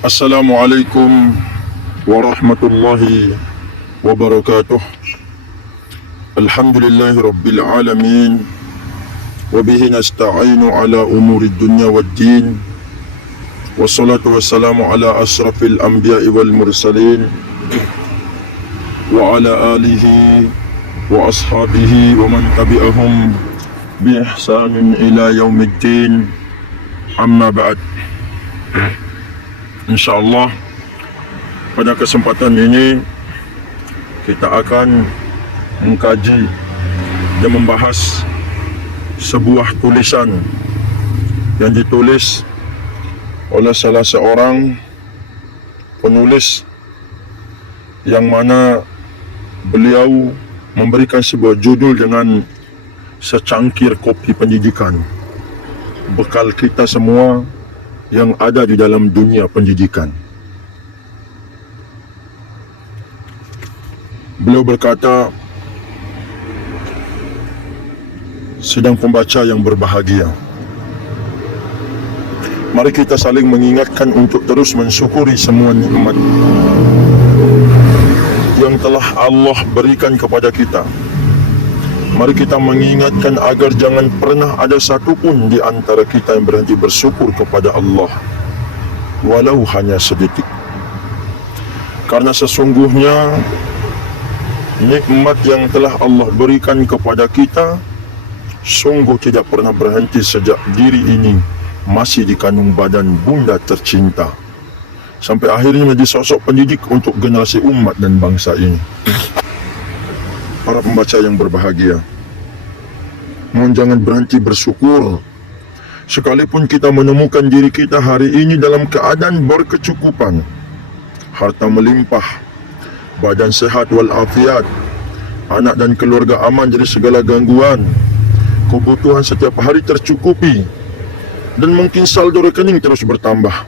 Assalamualaikum warahmatullahi wabarakatuh. Alhamdulillahi rabbil alamin. Wabihi nasta'inu ala umuri dunya wad din. Wassalatu wassalamu ala asrafil anbiya'i wal mursalin. Wa ala alihi wa ashabihi wa man tabi'ahum bi ihsanin ila yaumiddin. Amma ba'd. InsyaAllah pada kesempatan ini kita akan mengkaji dan membahas sebuah tulisan yang ditulis oleh salah seorang penulis yang mana beliau memberikan sebuah judul dengan secangkir kopi pendidikan, bekal kita semua yang ada di dalam dunia pendidikan. Beliau berkata, sedang pembaca yang berbahagia, mari kita saling mengingatkan untuk terus mensyukuri semua nikmat yang telah Allah berikan kepada kita. Mari kita mengingatkan agar jangan pernah ada satupun di antara kita yang berhenti bersyukur kepada Allah, walau hanya sedetik. Karena sesungguhnya nikmat yang telah Allah berikan kepada kita sungguh tidak pernah berhenti sejak diri ini masih di kandung badan bunda tercinta, sampai akhirnya menjadi sosok pendidik untuk generasi umat dan bangsa ini. Para pembaca yang berbahagia, mohon jangan berhenti bersyukur. Sekalipun kita menemukan diri kita hari ini dalam keadaan berkecukupan, harta melimpah, badan sehat walafiat, anak dan keluarga aman dari segala gangguan, kebutuhan setiap hari tercukupi, dan mungkin saldo rekening terus bertambah.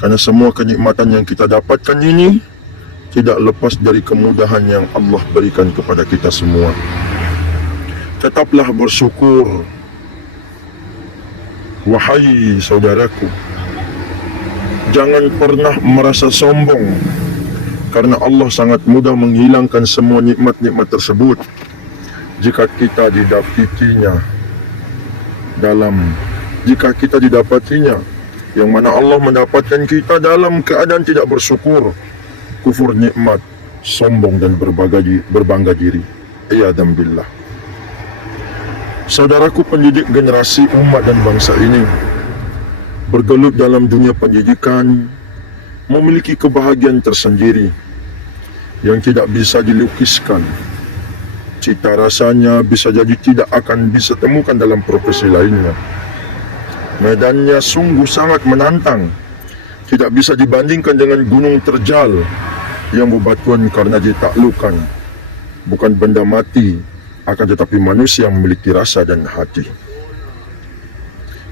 Karena semua kenikmatan yang kita dapatkan ini tidak lepas dari kemudahan yang Allah berikan kepada kita semua. Tetaplah bersyukur, wahai saudaraku. Jangan pernah merasa sombong, karena Allah sangat mudah menghilangkan semua nikmat-nikmat tersebut jika kita didapatinya, yang mana Allah mendapatkan kita dalam keadaan tidak bersyukur, kufur nikmat, sombong dan berbangga diri. Iyadzam billah. Saudaraku pendidik generasi umat dan bangsa ini, bergelut dalam dunia pendidikan memiliki kebahagiaan tersendiri yang tidak bisa dilukiskan. Cita rasanya bisa jadi tidak akan bisa temukan dalam profesi lainnya. Medannya sungguh sangat menantang, tidak bisa dibandingkan dengan gunung terjal yang bebatuan karena ditaklukan. Bukan benda mati, akan tetapi manusia yang memiliki rasa dan hati.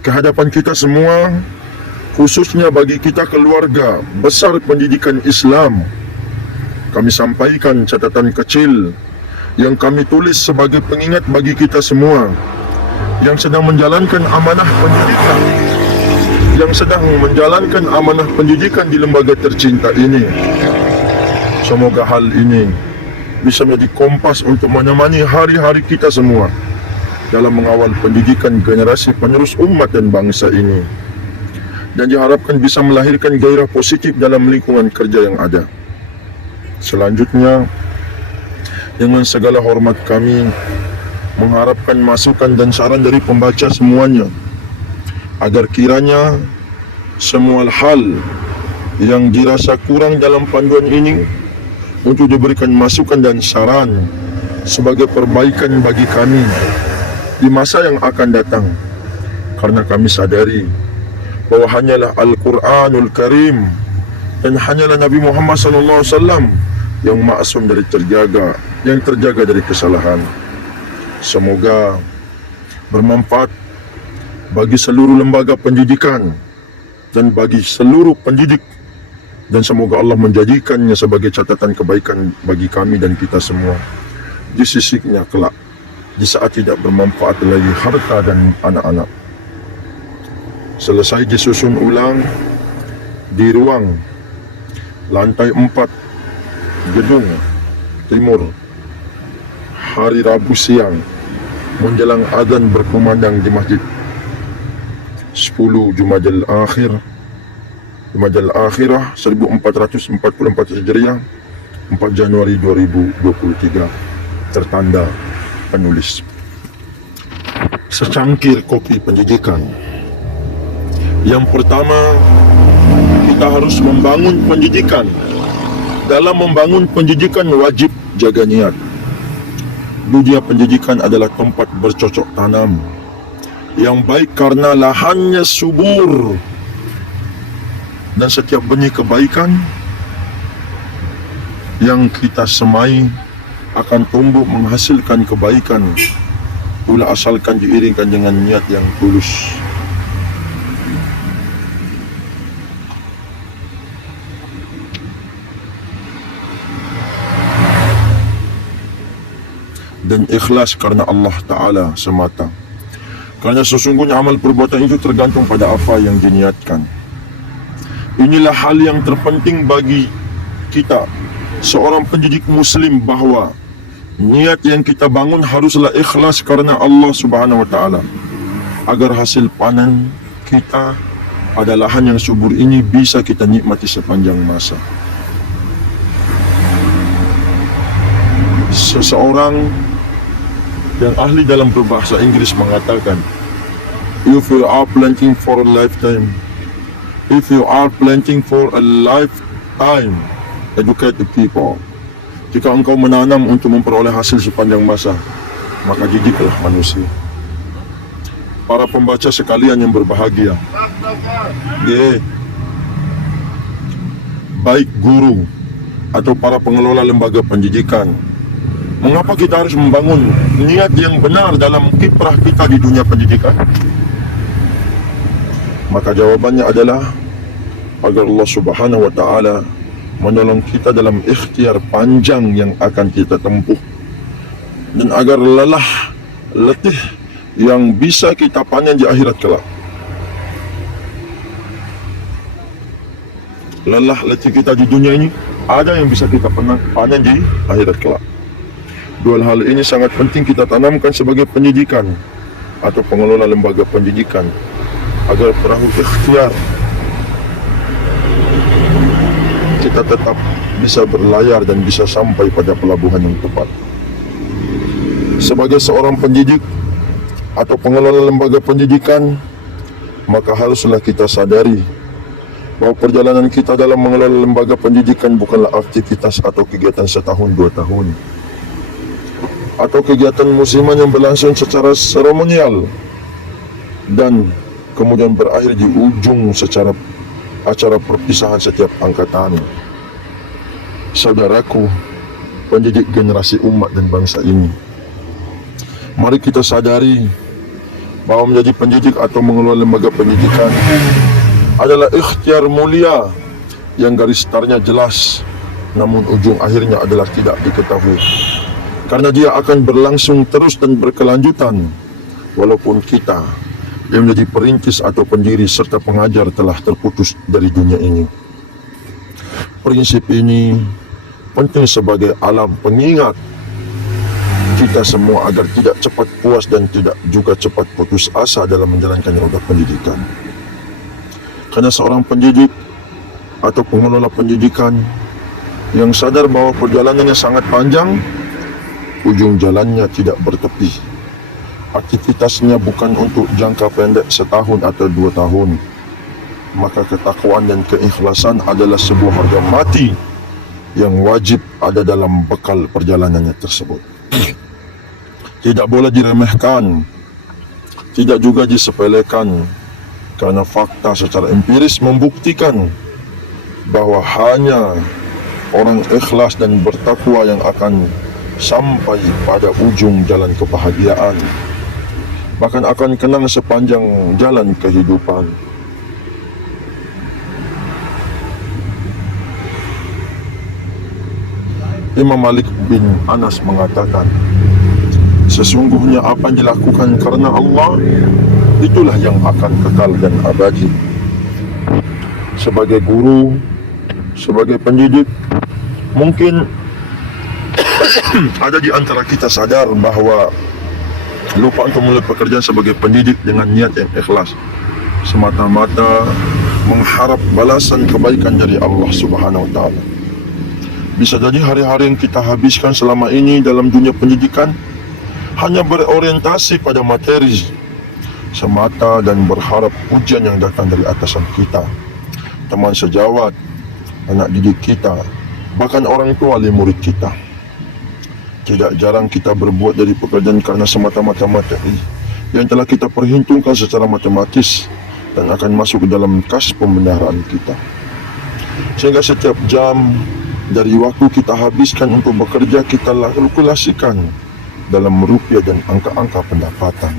Kehadapan kita semua, khususnya bagi kita keluarga besar pendidikan Islam, kami sampaikan catatan kecil yang kami tulis sebagai pengingat bagi kita semua yang sedang menjalankan amanah pendidikan, di lembaga tercinta ini. Semoga hal ini bisa menjadi kompas untuk menemani hari-hari kita semua dalam mengawal pendidikan generasi penerus umat dan bangsa ini, dan diharapkan bisa melahirkan gairah positif dalam lingkungan kerja yang ada. Selanjutnya, dengan segala hormat kami mengharapkan masukan dan saran dari pembaca semuanya, agar kiranya semua hal yang dirasa kurang dalam panduan ini untuk diberikan masukan dan saran sebagai perbaikan bagi kami di masa yang akan datang. Karena kami sadari bahwa hanyalah Al-Quranul Karim dan hanyalah Nabi Muhammad SAW yang maksum dari yang terjaga dari kesalahan. Semoga bermanfaat bagi seluruh lembaga pendidikan dan bagi seluruh pendidik, dan semoga Allah menjadikannya sebagai catatan kebaikan bagi kami dan kita semua di sisinya kelak, di saat tidak bermanfaat lagi harta dan anak-anak. Selesai disusun ulang, di ruang lantai 4 gedung timur hari Rabu siang menjelang azan berkumandang di masjid 10 Jumadil Akhirah 1444 Hijriah 4 Januari 2023. Tertanda penulis. Secangkir kopi pendidikan. Yang pertama, kita harus membangun pendidikan. Dalam membangun pendidikan wajib jaga niat. Dunia pendidikan adalah tempat bercocok tanam yang baik karena lahannya subur, dan setiap benih kebaikan yang kita semai akan tumbuh menghasilkan kebaikan, pula asalkan diiringkan dengan niat yang tulus. Dan ikhlas karena Allah Ta'ala semata. Karena sesungguhnya amal perbuatan itu tergantung pada apa yang diniatkan. Inilah hal yang terpenting bagi kita, seorang pendidik muslim, bahwa niat yang kita bangun haruslah ikhlas karena Allah Subhanahu wa Ta'ala, agar hasil panen kita pada lahan yang subur ini bisa kita nikmati sepanjang masa. Seseorang yang ahli dalam berbahasa Inggris mengatakan, if you are planting for a lifetime, educate the people. Jika engkau menanam untuk memperoleh hasil sepanjang masa, maka didiklah manusia. Para pembaca sekalian yang berbahagia, baik guru atau para pengelola lembaga pendidikan, mengapa kita harus membangun niat yang benar dalam kiprah kita di dunia pendidikan? Maka jawabannya adalah agar Allah Subhanahu wa Ta'ala menolong kita dalam ikhtiar panjang yang akan kita tempuh, dan agar lelah letih yang bisa kita panen di akhirat kelak. Lelah letih kita di dunia ini ada yang bisa kita panen di akhirat kelak. Dua hal ini sangat penting kita tanamkan sebagai pendidikan atau pengelola lembaga pendidikan, agar perahu ikhtiar kita tetap bisa berlayar dan bisa sampai pada pelabuhan yang tepat. Sebagai seorang pendidik atau pengelola lembaga pendidikan, maka haruslah kita sadari bahwa perjalanan kita dalam mengelola lembaga pendidikan bukanlah aktivitas atau kegiatan setahun 2 tahun, atau kegiatan musiman yang berlangsung secara seremonial dan kemudian berakhir di ujung secara acara perpisahan setiap angkatan. Saudaraku, pendidik generasi umat dan bangsa ini, mari kita sadari bahwa menjadi pendidik atau mengelola lembaga pendidikan adalah ikhtiar mulia yang garis startnya jelas, namun ujung akhirnya adalah tidak diketahui, karena dia akan berlangsung terus dan berkelanjutan walaupun kita yang menjadi perintis atau pendiri serta pengajar telah terputus dari dunia ini. Prinsip ini penting sebagai alam pengingat kita semua agar tidak cepat puas dan tidak juga cepat putus asa dalam menjalankan roda pendidikan. Karena seorang pendidik atau pengelola pendidikan yang sadar bahwa perjalanannya sangat panjang, ujung jalannya tidak bertepi. Aktivitasnya bukan untuk jangka pendek setahun atau 2 tahun. Maka ketakwaan dan keikhlasan adalah sebuah harga mati yang wajib ada dalam bekal perjalanannya tersebut. Tidak boleh diremehkan, tidak juga disepelekan, karena fakta secara empiris membuktikan bahwa hanya orang ikhlas dan bertakwa yang akan sampai pada ujung jalan kebahagiaan, bahkan akan kenang sepanjang jalan kehidupan. Imam Malik bin Anas mengatakan, sesungguhnya apa yang dilakukan karena Allah, itulah yang akan kekal dan abadi. sebagai guru, sebagai pendidik. Mungkin ada di antara kita sadar bahwa lupa untuk mulai pekerjaan sebagai pendidik dengan niat yang ikhlas, semata-mata mengharap balasan kebaikan dari Allah Subhanahu wa taala. Bisa jadi hari-hari yang kita habiskan selama ini dalam dunia pendidikan hanya berorientasi pada materi semata dan berharap ujian yang datang dari atasan kita, teman sejawat, anak didik kita, bahkan orang tua wali murid kita. Tidak jarang kita berbuat dari pekerjaan karena semata-mata materi yang telah kita perhitungkan secara matematis dan akan masuk ke dalam kas pembenaran kita. Sehingga setiap jam dari waktu kita habiskan untuk bekerja, kita kalkulasikan dalam rupiah dan angka-angka pendapatan.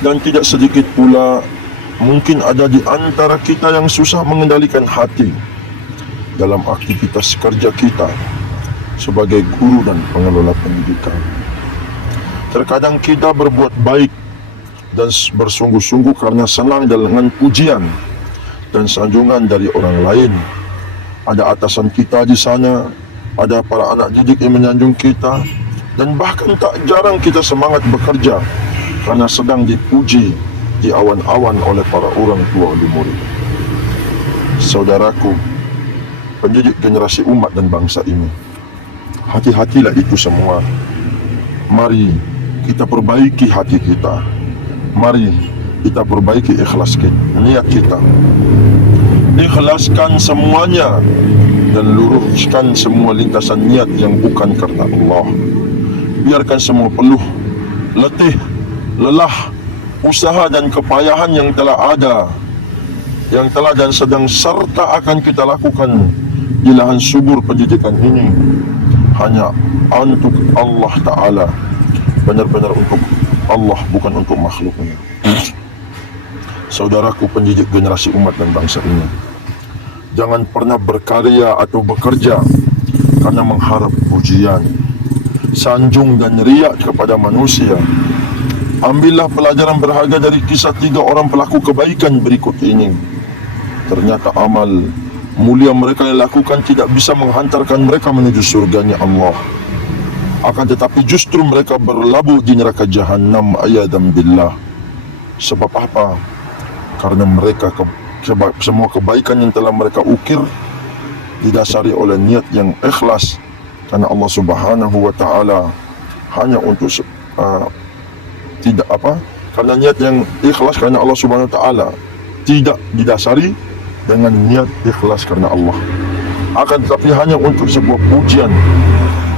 Dan tidak sedikit pula mungkin ada di antara kita yang susah mengendalikan hati dalam aktivitas kerja kita sebagai guru dan pengelola pendidikan. Terkadang kita berbuat baik dan bersungguh-sungguh karena senang dengan pujian dan sanjungan dari orang lain. Ada atasan kita di sana, ada para anak didik yang menyanjung kita, dan bahkan tak jarang kita semangat bekerja karena sedang dipuji di awan-awan oleh para orang tua wali murid. Saudaraku, pendidik generasi umat dan bangsa ini, hati-hatilah itu semua. Mari kita perbaiki hati kita. Mari kita perbaiki ikhlas kita, niat kita. Ikhlaskan semuanya dan luruskan semua lintasan niat yang bukan karena Allah. Biarkan semua peluh, letih, lelah, usaha dan kepayahan yang telah ada, yang telah dan sedang serta akan kita lakukan di lahan subur pendidikan ini hanya untuk Allah Ta'ala, benar-benar untuk Allah, bukan untuk makhluknya. Saudaraku pendidik generasi umat dan bangsa ini, jangan pernah berkarya atau bekerja karena mengharap pujian, sanjung dan riak kepada manusia. Ambillah pelajaran berharga dari kisah 3 orang pelaku kebaikan berikut ini. Ternyata amal mulia mereka yang lakukan tidak bisa menghantarkan mereka menuju surganya Allah. Akan tetapi justru mereka berlabuh di neraka jahanam, ayadam billah. Sebab apa? Karena mereka semua kebaikan yang telah mereka ukir didasari oleh niat yang ikhlas karena Allah Subhanahu wa taala, hanya untuk karena niat yang ikhlas karena Allah Subhanahu wa taala, tidak didasari dengan niat ikhlas karena Allah, akan tetapi hanya untuk sebuah pujian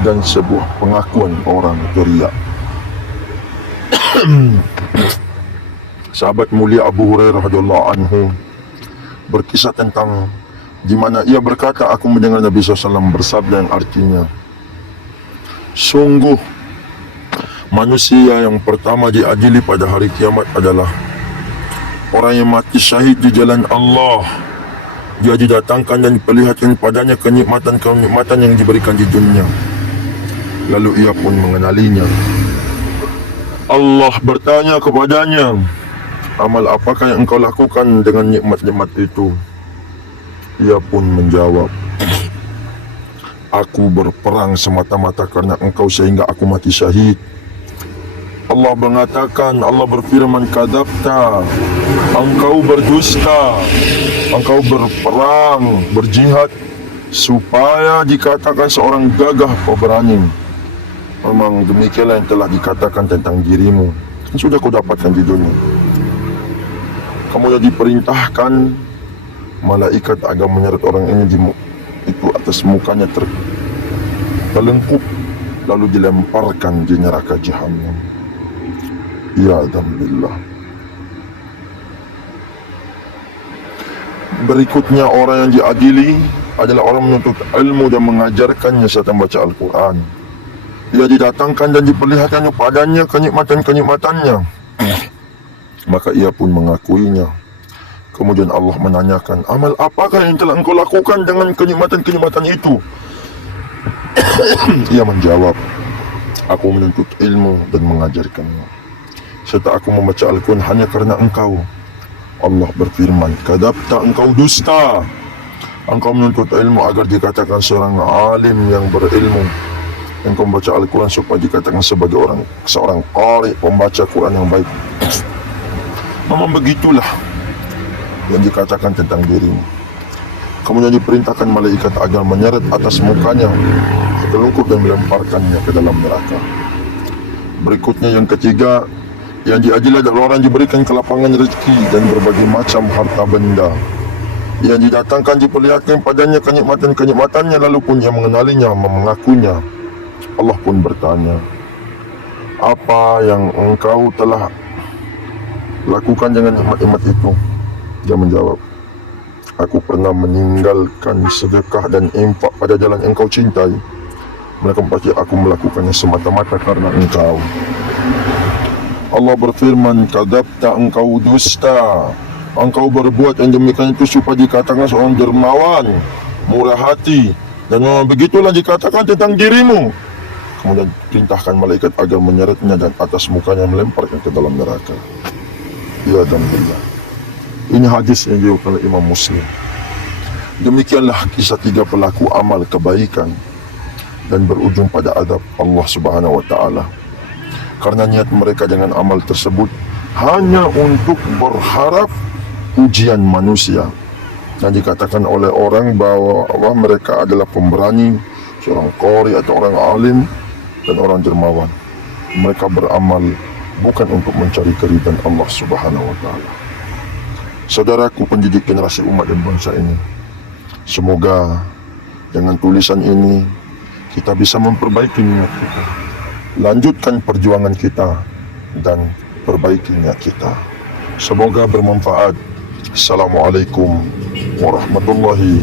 dan sebuah pengakuan orang riya. Sahabat mulia Abu Hurairah radhiyallahu anhu berkisah tentang di mana ia berkata, aku mendengar Nabi SAW bersabda yang artinya, sungguh manusia yang pertama diadili pada hari kiamat adalah orang yang mati syahid di jalan Allah. Dia didatangkan dan diperlihatkan padanya kenikmatan-kenikmatan yang diberikan di dunia, lalu ia pun mengenalinya. Allah bertanya kepadanya, amal apakah yang engkau lakukan dengan nikmat-nikmat itu? Ia pun menjawab, aku berperang semata-mata karena engkau sehingga aku mati syahid. Allah mengatakan, Allah berfirman, kadzabta, engkau berdusta, engkau berperang, berjihad supaya dikatakan seorang gagah pemberani. Memang demikianlah yang telah dikatakan tentang dirimu, yang sudah kau dapatkan di dunia. Kamu yang diperintahkan malaikat agar menyeret orang ini itu atas mukanya terlengkup, lalu dilemparkan di neraka jahanam. Ya billah. Berikutnya orang yang diadili adalah orang menuntut ilmu dan mengajarkannya serta membaca Al-Quran. Ia didatangkan dan diperlihatkan padanya kenikmatan-kenikmatannya, maka ia pun mengakuinya. Kemudian Allah menanyakan, amal apakah yang telah engkau lakukan dengan kenikmatan-kenikmatan itu? Ia menjawab, aku menuntut ilmu dan mengajarkannya, serta aku membaca Al-Quran hanya karena engkau. Allah berfirman, "Kadzabta, engkau dusta. Engkau menuntut ilmu agar dikatakan seorang alim yang berilmu. Engkau membaca Al-Quran supaya dikatakan seorang qari, pembaca Quran yang baik. Memang begitulah yang dikatakan tentang dirimu. Kemudian diperintahkan malaikat agar menyeret atas mukanya sekelungkup dan melemparkannya ke dalam neraka. Berikutnya yang ketiga, yang diadili adalah orang diberikan kelapangan rezeki dan berbagai macam harta benda. Yang didatangkan diperlihatkan padanya kenikmatan-kenikmatannya, lalu pun ia mengenalinya, mengakunya. Allah pun bertanya, apa yang engkau telah lakukan dengan nikmat-nikmat itu? Dia menjawab, aku pernah meninggalkan sedekah dan infak pada jalan engkau cintai. Maka pasti aku melakukannya semata-mata karena engkau. Allah berfirman, "Kadzabta, engkau dusta. Engkau berbuat yang demikian itu supaya dikatakan seorang dermawan, murah hati, dan memang begitulah dikatakan tentang dirimu." Kemudian perintahkan malaikat agar menyeretnya dan atas mukanya melemparkan ke dalam neraka. Ya dan billah. Ini hadis yang diriwayatkan oleh Imam Muslim. Demikianlah kisah tiga pelaku amal kebaikan dan berujung pada adab Allah Subhanahu wa taala. Karena niat mereka dengan amal tersebut hanya untuk berharap ujian manusia. Dan dikatakan oleh orang bahwa mereka adalah pemberani, seorang qari atau orang alim dan orang dermawan. Mereka beramal bukan untuk mencari keridhaan Allah Subhanahu wa taala. Saudaraku pendidik generasi umat dan bangsa ini, semoga dengan tulisan ini kita bisa memperbaiki niat kita, lanjutkan perjuangan kita, dan perbaiki niat kita. Semoga bermanfaat. Assalamualaikum warahmatullahi